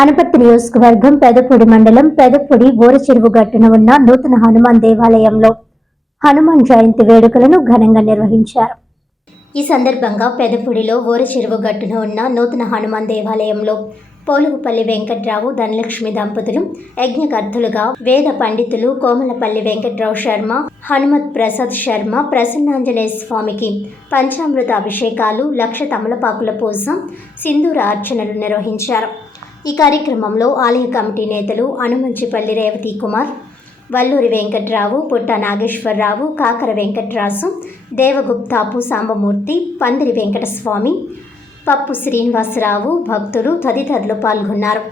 అనపర్తి నియోజకవర్గం పెదపొడి మండలం పెదపొడి ఊరచెరువు గట్టున ఉన్న నూతన హనుమాన్ దేవాలయంలో హనుమాన్ జయంతి వేడుకలను ఘనంగా నిర్వహించారు. ఈ సందర్భంగా పెదపొడిలో ఊరచెరువు గట్టున ఉన్న నూతన హనుమాన్ దేవాలయంలో పోలుగుపల్లి వెంకట్రావు ధనలక్ష్మి దంపతులు యజ్ఞకర్తలుగా వేద పండితులు కోమలపల్లి వెంకట్రావు శర్మ, హనుమత్ ప్రసాద్ శర్మ ప్రసన్నాంజనేయ స్వామికి పంచామృత అభిషేకాలు, లక్ష తమలపాకుల పూజ, సింధూర అర్చనలు నిర్వహించారు. ఈ కార్యక్రమంలో ఆలయ కమిటీ నేతలు అనుమంచిపల్లి రేవతి కుమార్, వల్లూరి వెంకట్రావు, పుట్ట నాగేశ్వరరావు, కాకర వెంకట్రాసు, దేవగుప్తాపు సాంబమూర్తి, పందిరి వెంకటస్వామి, పప్పు శ్రీనివాసరావు, భక్తులు తదితరులు పాల్గొన్నారు.